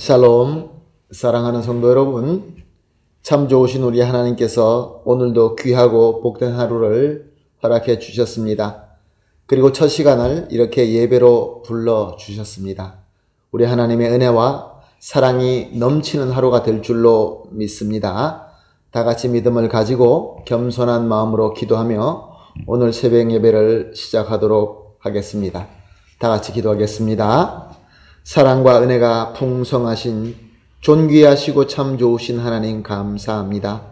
샬롬, 사랑하는 성도 여러분, 참 좋으신 우리 하나님께서 오늘도 귀하고 복된 하루를 허락해 주셨습니다. 그리고 첫 시간을 이렇게 예배로 불러주셨습니다. 우리 하나님의 은혜와 사랑이 넘치는 하루가 될 줄로 믿습니다. 다 같이 믿음을 가지고 겸손한 마음으로 기도하며 오늘 새벽 예배를 시작하도록 하겠습니다. 다 같이 기도하겠습니다. 사랑과 은혜가 풍성하신 존귀하시고 참 좋으신 하나님 감사합니다.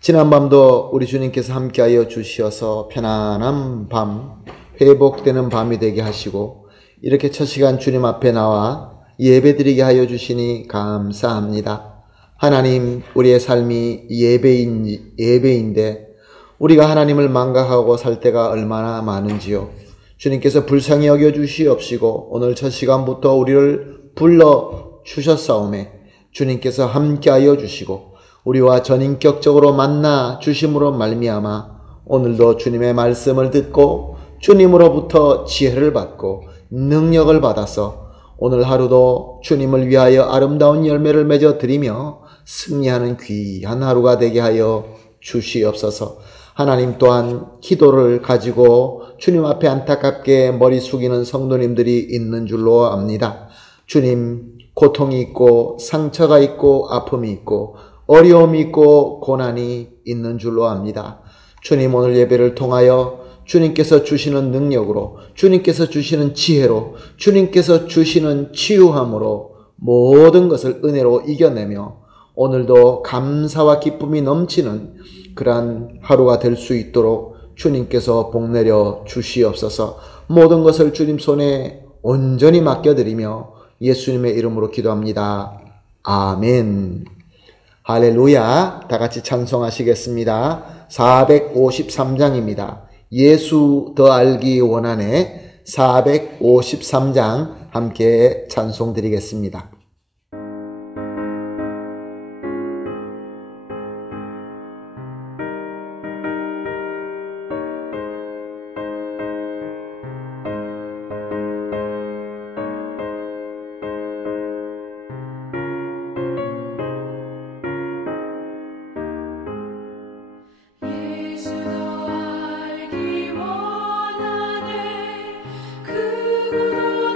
지난밤도 우리 주님께서 함께하여 주시어서 편안한 밤, 회복되는 밤이 되게 하시고 이렇게 첫 시간 주님 앞에 나와 예배드리게 하여 주시니 감사합니다. 하나님, 우리의 삶이 예배인데 우리가 하나님을 망각하고 살 때가 얼마나 많은지요. 주님께서 불쌍히 여겨 주시옵시고 오늘 첫 시간부터 우리를 불러 주셨사오매 주님께서 함께하여 주시고 우리와 전인격적으로 만나 주심으로 말미암아 오늘도 주님의 말씀을 듣고 주님으로부터 지혜를 받고 능력을 받아서 오늘 하루도 주님을 위하여 아름다운 열매를 맺어 드리며 승리하는 귀한 하루가 되게 하여 주시옵소서. 하나님 또한 기도를 가지고 주님 앞에 안타깝게 머리 숙이는 성도님들이 있는 줄로 압니다. 주님, 고통이 있고 상처가 있고 아픔이 있고 어려움이 있고 고난이 있는 줄로 압니다. 주님, 오늘 예배를 통하여 주님께서 주시는 능력으로, 주님께서 주시는 지혜로, 주님께서 주시는 치유함으로 모든 것을 은혜로 이겨내며 오늘도 감사와 기쁨이 넘치는 그러한 하루가 될 수 있도록 주님께서 복내려 주시옵소서. 모든 것을 주님 손에 온전히 맡겨드리며 예수님의 이름으로 기도합니다. 아멘. 할렐루야. 다 같이 찬송하시겠습니다. 453장입니다. 예수 더 알기 원하네 453장 함께 찬송드리겠습니다. 그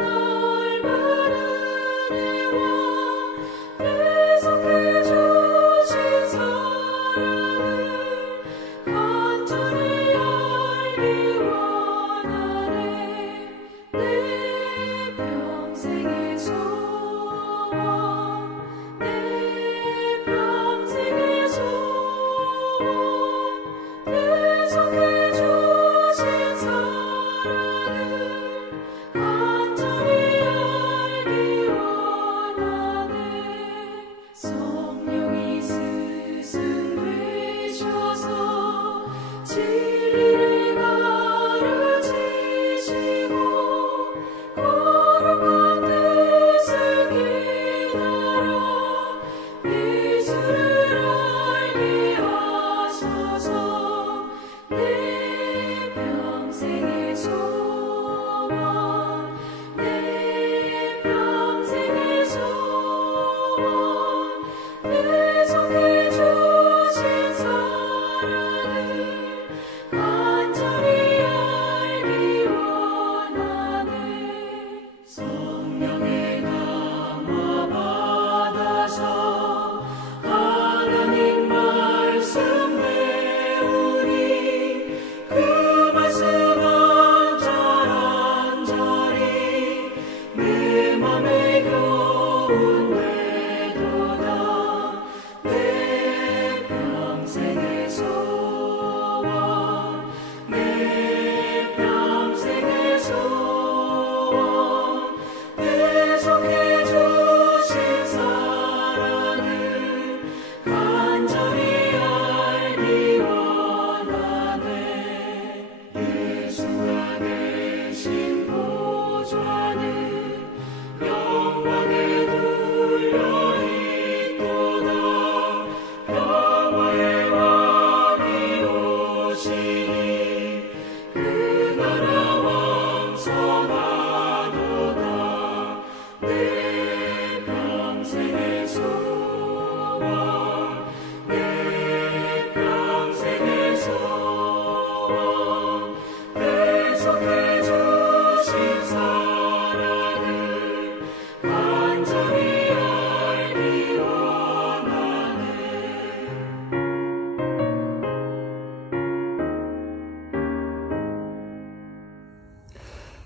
넓은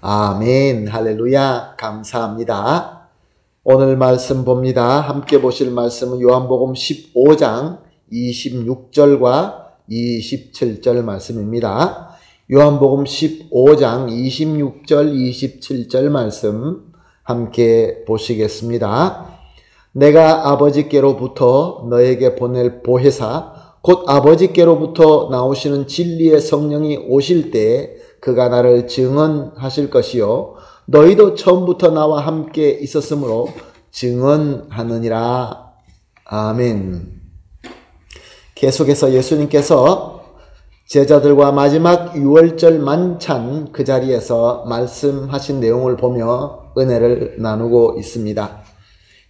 아멘. 할렐루야. 감사합니다. 오늘 말씀 봅니다. 함께 보실 말씀은 요한복음 15장 26절과 27절 말씀입니다. 요한복음 15장 26절 27절 말씀 함께 보시겠습니다. 내가 아버지께로부터 너에게 보낼 보혜사 곧 아버지께로부터 나오시는 진리의 성령이 오실 때에 그가 나를 증언하실 것이요 너희도 처음부터 나와 함께 있었으므로 증언하느니라. 아멘. 계속해서 예수님께서 제자들과 마지막 유월절 만찬 그 자리에서 말씀하신 내용을 보며 은혜를 나누고 있습니다.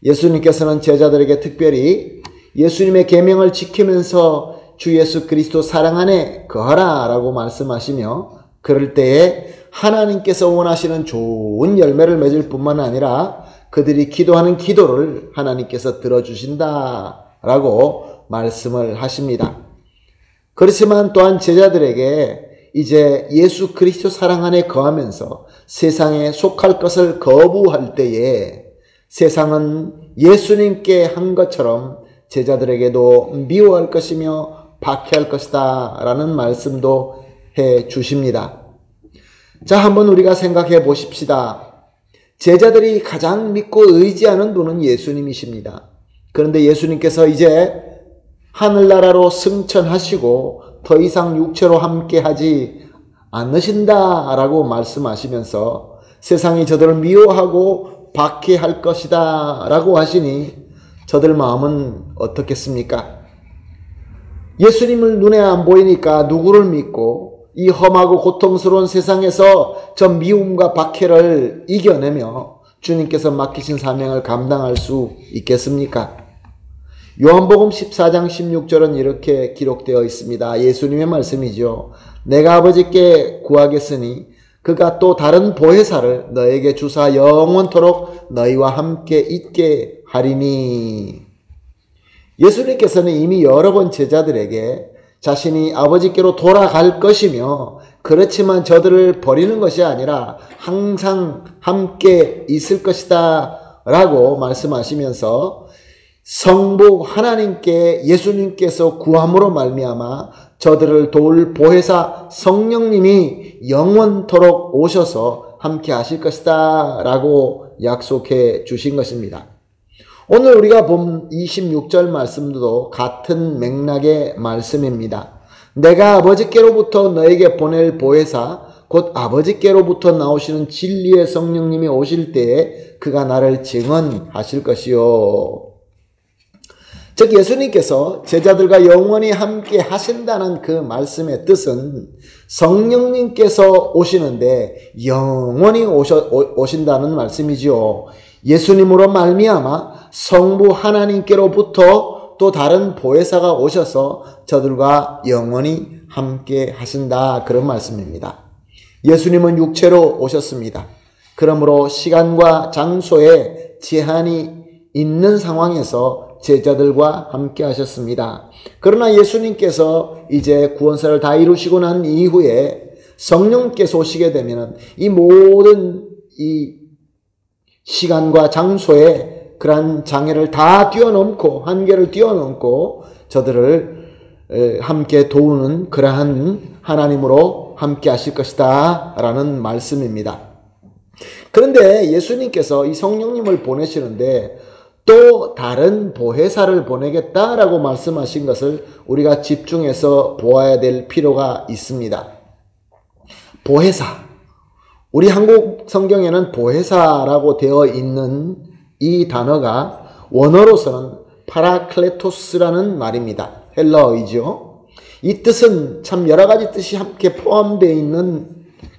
예수님께서는 제자들에게 특별히 예수님의 계명을 지키면서 주 예수 그리스도 사랑 안에 거하라 라고 말씀하시며 그럴 때에 하나님께서 원하시는 좋은 열매를 맺을 뿐만 아니라 그들이 기도하는 기도를 하나님께서 들어주신다 라고 말씀을 하십니다. 그렇지만 또한 제자들에게 이제 예수 그리스도 사랑 안에 거하면서 세상에 속할 것을 거부할 때에 세상은 예수님께 한 것처럼 제자들에게도 미워할 것이며 박해할 것이다 라는 말씀도 해 주십니다. 자, 한번 우리가 생각해 보십시다. 제자들이 가장 믿고 의지하는 분은 예수님이십니다. 그런데 예수님께서 이제 하늘나라로 승천하시고 더 이상 육체로 함께하지 않으신다 라고 말씀하시면서 세상이 저들을 미워하고 박해할 것이다 라고 하시니 저들 마음은 어떻겠습니까? 예수님을 눈에 안 보이니까 누구를 믿고 이 험하고 고통스러운 세상에서 저 미움과 박해를 이겨내며 주님께서 맡기신 사명을 감당할 수 있겠습니까? 요한복음 14장 16절은 이렇게 기록되어 있습니다. 예수님의 말씀이죠. 내가 아버지께 구하겠으니 그가 또 다른 보혜사를 너에게 주사 영원토록 너희와 함께 있게 하리니. 예수님께서는 이미 여러 번 제자들에게 자신이 아버지께로 돌아갈 것이며 그렇지만 저들을 버리는 것이 아니라 항상 함께 있을 것이다 라고 말씀하시면서 성부 하나님께 예수님께서 구함으로 말미암아 저들을 도울 보혜사 성령님이 영원토록 오셔서 함께 하실 것이다 라고 약속해 주신 것입니다. 오늘 우리가 본 26절 말씀도 같은 맥락의 말씀입니다. 내가 아버지께로부터 너에게 보낼 보혜사 곧 아버지께로부터 나오시는 진리의 성령님이 오실 때에 그가 나를 증언하실 것이요. 즉 예수님께서 제자들과 영원히 함께 하신다는 그 말씀의 뜻은 성령님께서 오시는데 영원히 오신다는 말씀이지요. 예수님으로 말미암아 성부 하나님께로부터 또 다른 보혜사가 오셔서 저들과 영원히 함께 하신다 그런 말씀입니다. 예수님은 육체로 오셨습니다. 그러므로 시간과 장소에 제한이 있는 상황에서 제자들과 함께 하셨습니다. 그러나 예수님께서 이제 구원사를 다 이루시고 난 이후에 성령께서 오시게 되면 이 모든 이 시간과 장소에 그러한 장애를 다 뛰어넘고 한계를 뛰어넘고 저들을 함께 도우는 그러한 하나님으로 함께 하실 것이다 라는 말씀입니다. 그런데 예수님께서 이 성령님을 보내시는데 또 다른 보혜사를 보내겠다라고 말씀하신 것을 우리가 집중해서 보아야 될 필요가 있습니다. 보혜사. 우리 한국 성경에는 보혜사라고 되어 있는 이 단어가 원어로서는 파라클레토스라는 말입니다. 헬라어이죠. 이 뜻은 참 여러 가지 뜻이 함께 포함되어 있는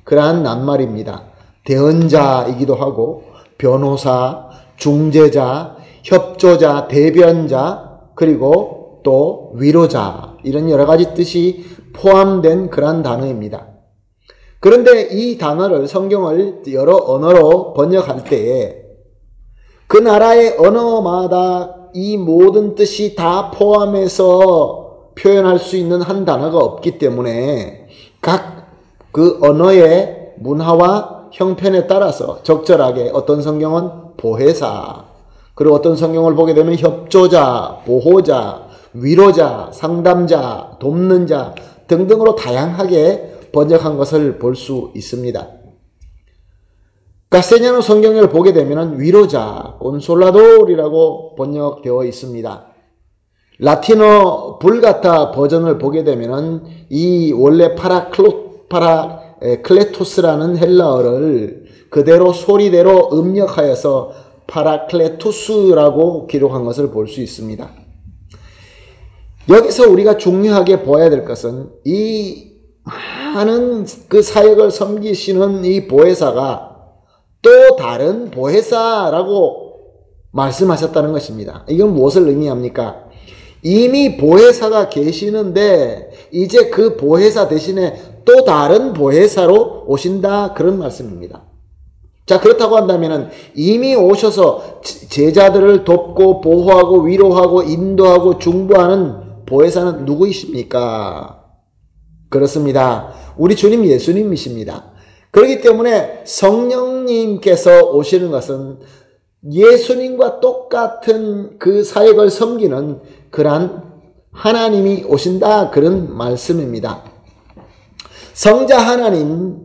그러한 낱말입니다. 대언자이기도 하고 변호사, 중재자, 협조자, 대변자, 그리고 또 위로자 이런 여러 가지 뜻이 포함된 그러한 단어입니다. 그런데 이 단어를 성경을 여러 언어로 번역할 때에 그 나라의 언어마다 이 모든 뜻이 다 포함해서 표현할 수 있는 한 단어가 없기 때문에 각 그 언어의 문화와 형편에 따라서 적절하게 어떤 성경은 보혜사, 그리고 어떤 성경을 보게 되면 협조자, 보호자, 위로자, 상담자, 돕는 자 등등으로 다양하게 번역한 것을 볼 수 있습니다. 가스테냐노 성경을 보게 되면 위로자, 콘솔라도리라고 번역되어 있습니다. 라틴어 불가타 버전을 보게 되면 이 원래 파라클레토스라는 헬라어를 그대로 소리대로 음력하여서 파라클레투스라고 기록한 것을 볼 수 있습니다. 여기서 우리가 중요하게 보아야 될 것은 이 많은 그 사역을 섬기시는 이 보혜사가 또 다른 보혜사라고 말씀하셨다는 것입니다. 이건 무엇을 의미합니까? 이미 보혜사가 계시는데 이제 그 보혜사 대신에 또 다른 보혜사로 오신다, 그런 말씀입니다. 자, 그렇다고 한다면 이미 오셔서 제자들을 돕고 보호하고 위로하고 인도하고 중보하는 보혜사는 누구이십니까? 그렇습니다. 우리 주님 예수님이십니다. 그렇기 때문에 성령님께서 오시는 것은 예수님과 똑같은 그 사역을 섬기는 그러한 하나님이 오신다, 그런 말씀입니다. 성자 하나님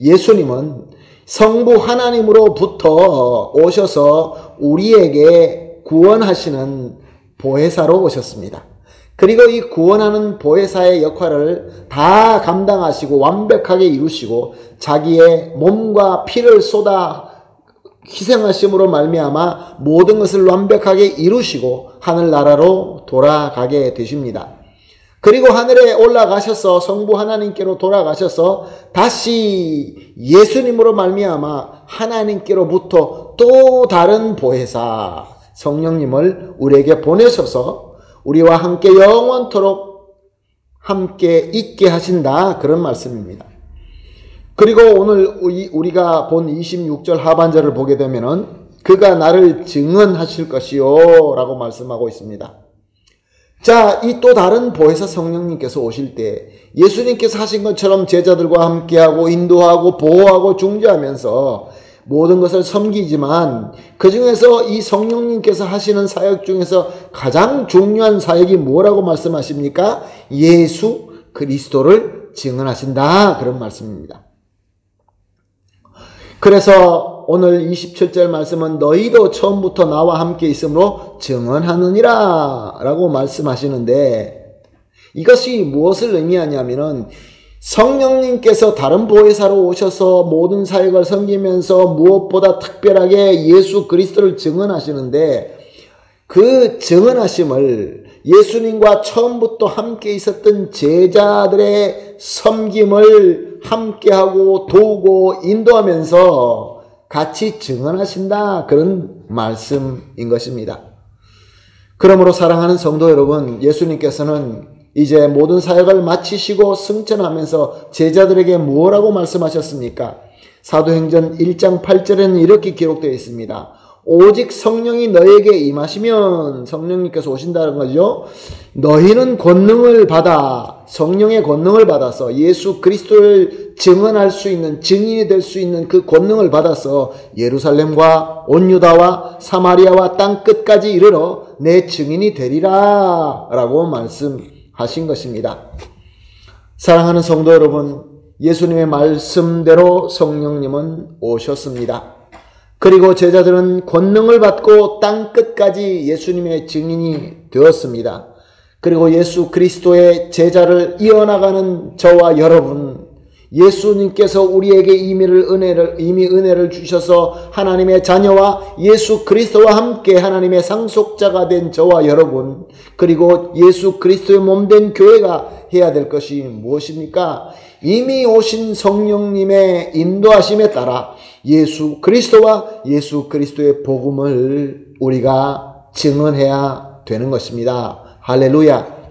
예수님은 성부 하나님으로부터 오셔서 우리에게 구원하시는 보혜사로 오셨습니다. 그리고 이 구원하는 보혜사의 역할을 다 감당하시고 완벽하게 이루시고 자기의 몸과 피를 쏟아 희생하심으로 말미암아 모든 것을 완벽하게 이루시고 하늘나라로 돌아가게 되십니다. 그리고 하늘에 올라가셔서 성부 하나님께로 돌아가셔서 다시 예수님으로 말미암아 하나님께로부터 또 다른 보혜사 성령님을 우리에게 보내셔서 우리와 함께 영원토록 함께 있게 하신다, 그런 말씀입니다. 그리고 오늘 우리가 본 26절 하반절을 보게 되면은 그가 나를 증언하실 것이요 라고 말씀하고 있습니다. 자, 이 또 다른 보혜사 성령님께서 오실 때 예수님께서 하신 것처럼 제자들과 함께하고 인도하고 보호하고 중재하면서 모든 것을 섬기지만 그 중에서 이 성령님께서 하시는 사역 중에서 가장 중요한 사역이 뭐라고 말씀하십니까? 예수 그리스도를 증언하신다, 그런 말씀입니다. 그래서 오늘 27절 말씀은 너희도 처음부터 나와 함께 있으므로 증언하느니라 라고 말씀하시는데 이것이 무엇을 의미하냐면은 성령님께서 다른 보혜사로 오셔서 모든 사역을 섬기면서 무엇보다 특별하게 예수 그리스도를 증언하시는데 그 증언하심을 예수님과 처음부터 함께 있었던 제자들의 섬김을 함께하고 도우고 인도하면서 같이 증언하신다, 그런 말씀인 것입니다. 그러므로 사랑하는 성도 여러분, 예수님께서는 이제 모든 사역을 마치시고 승천하면서 제자들에게 무엇라고 말씀하셨습니까? 사도행전 1장 8절에는 이렇게 기록되어 있습니다. 오직 성령이 너에게 임하시면, 성령님께서 오신다는 거죠. 너희는 권능을 받아, 성령의 권능을 받아서 예수 그리스도를 증언할 수 있는, 증인이 될 수 있는 그 권능을 받아서 예루살렘과 온 유다와 사마리아와 땅 끝까지 이르러 내 증인이 되리라 라고 말씀하신 것입니다. 사랑하는 성도 여러분, 예수님의 말씀대로 성령님은 오셨습니다. 그리고 제자들은 권능을 받고 땅 끝까지 예수님의 증인이 되었습니다. 그리고 예수 그리스도의 제자를 이어나가는 저와 여러분, 예수님께서 우리에게 이미 은혜를 주셔서 하나님의 자녀와 예수 그리스도와 함께 하나님의 상속자가 된 저와 여러분, 그리고 예수 그리스도의 몸된 교회가 해야 될 것이 무엇입니까? 이미 오신 성령님의 인도하심에 따라 예수 그리스도와 예수 그리스도의 복음을 우리가 증언해야 되는 것입니다. 할렐루야.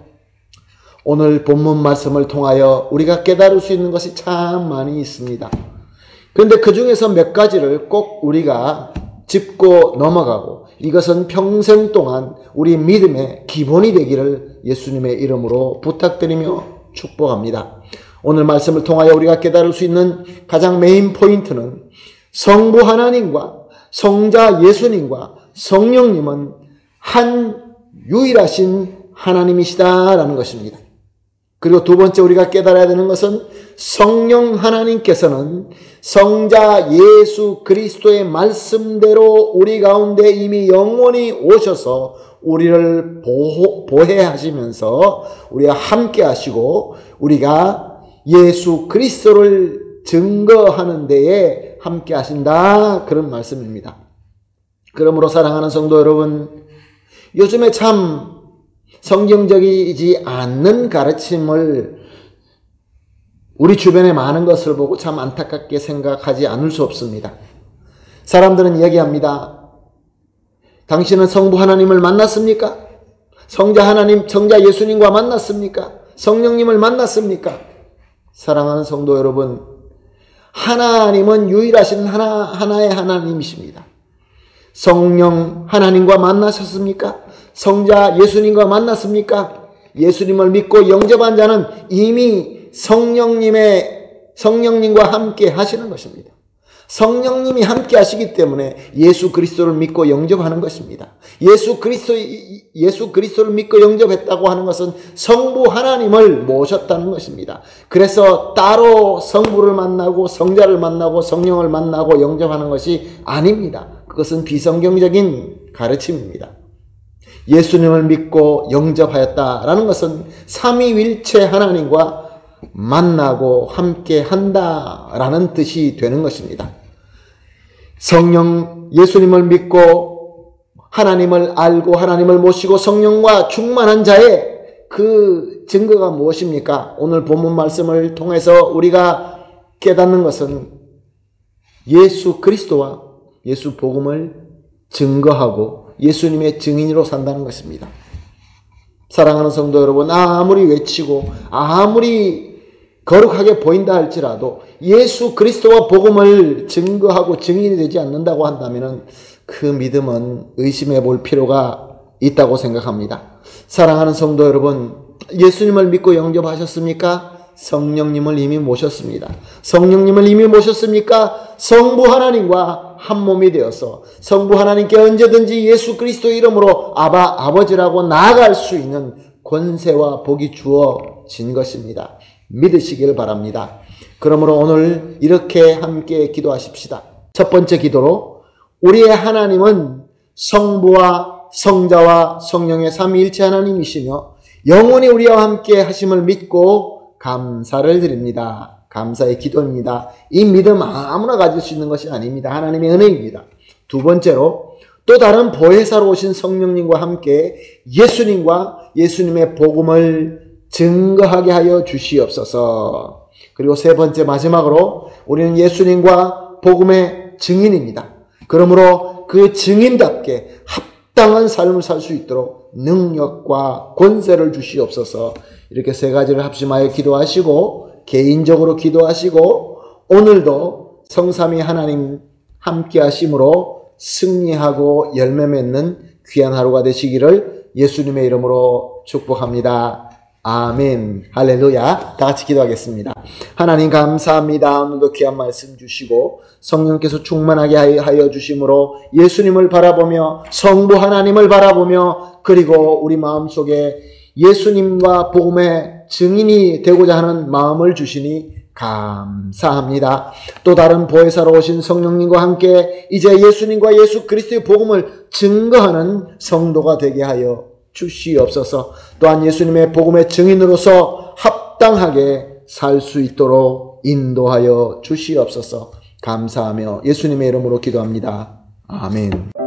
오늘 본문 말씀을 통하여 우리가 깨달을 수 있는 것이 참 많이 있습니다. 그런데 그 중에서 몇 가지를 꼭 우리가 짚고 넘어가고 이것은 평생 동안 우리 믿음의 기본이 되기를 예수님의 이름으로 부탁드리며 축복합니다. 오늘 말씀을 통하여 우리가 깨달을 수 있는 가장 메인 포인트는 성부 하나님과 성자 예수님과 성령님은 한 유일하신 하나님이시다라는 것입니다. 그리고 두 번째 우리가 깨달아야 되는 것은 성령 하나님께서는 성자 예수 그리스도의 말씀대로 우리 가운데 이미 영원히 오셔서 우리를 보혜하시면서 우리와 함께 하시고 우리가 예수 그리스도를 증거하는 데에 함께 하신다, 그런 말씀입니다. 그러므로 사랑하는 성도 여러분, 요즘에 참 성경적이지 않는 가르침을 우리 주변에 많은 것을 보고 참 안타깝게 생각하지 않을 수 없습니다. 사람들은 이야기합니다. 당신은 성부 하나님을 만났습니까? 성자 하나님, 성자 예수님과 만났습니까? 성령님을 만났습니까? 사랑하는 성도 여러분, 하나님은 유일하신 하나의 하나님이십니다. 성령 하나님과 만나셨습니까? 성자 예수님과 만났습니까? 예수님을 믿고 영접한 자는 이미 성령님과 함께 하시는 것입니다. 성령님이 함께 하시기 때문에 예수 그리스도를 믿고 영접하는 것입니다. 예수 그리스도를 믿고 영접했다고 하는 것은 성부 하나님을 모셨다는 것입니다. 그래서 따로 성부를 만나고 성자를 만나고 성령을 만나고 영접하는 것이 아닙니다. 그것은 비성경적인 가르침입니다. 예수님을 믿고 영접하였다라는 것은 삼위일체 하나님과 만나고 함께 한다라는 뜻이 되는 것입니다. 성령 예수님을 믿고 하나님을 알고 하나님을 모시고 성령과 충만한 자의 그 증거가 무엇입니까? 오늘 본문 말씀을 통해서 우리가 깨닫는 것은 예수 그리스도와 예수 복음을 증거하고 예수님의 증인으로 산다는 것입니다. 사랑하는 성도 여러분, 아무리 외치고 아무리 거룩하게 보인다 할지라도 예수 그리스도와 복음을 증거하고 증인이 되지 않는다고 한다면 그 믿음은 의심해 볼 필요가 있다고 생각합니다. 사랑하는 성도 여러분, 예수님을 믿고 영접하셨습니까? 성령님을 이미 모셨습니다. 성령님을 이미 모셨습니까? 성부 하나님과 한 몸이 되어서 성부 하나님께 언제든지 예수 그리스도의 이름으로 아버지라고 나아갈 수 있는 권세와 복이 주어진 것입니다. 믿으시길 바랍니다. 그러므로 오늘 이렇게 함께 기도하십시다. 첫 번째 기도로 우리의 하나님은 성부와 성자와 성령의 삼위일체 하나님이시며 영원히 우리와 함께 하심을 믿고 감사를 드립니다. 감사의 기도입니다. 이 믿음 아무나 가질 수 있는 것이 아닙니다. 하나님의 은혜입니다. 두 번째로 또 다른 보혜사로 오신 성령님과 함께 예수님과 예수님의 복음을 증거하게 하여 주시옵소서. 그리고 세 번째 마지막으로 우리는 예수님과 복음의 증인입니다. 그러므로 그 증인답게 합당한 삶을 살 수 있도록 능력과 권세를 주시옵소서. 이렇게 세 가지를 합심하여 기도하시고 개인적으로 기도하시고 오늘도 성삼위 하나님 함께 하심으로 승리하고 열매 맺는 귀한 하루가 되시기를 예수님의 이름으로 축복합니다. 아멘. 할렐루야. 다 같이 기도하겠습니다. 하나님 감사합니다. 오늘도 귀한 말씀 주시고 성령께서 충만하게 하여 주심으로 예수님을 바라보며 성부 하나님을 바라보며 그리고 우리 마음속에 예수님과 복음의 증인이 되고자 하는 마음을 주시니 감사합니다. 또 다른 보혜사로 오신 성령님과 함께 이제 예수님과 예수 그리스도의 복음을 증거하는 성도가 되게 하여 주시옵소서. 또한 예수님의 복음의 증인으로서 합당하게 살 수 있도록 인도하여 주시옵소서. 감사하며 예수님의 이름으로 기도합니다. 아멘.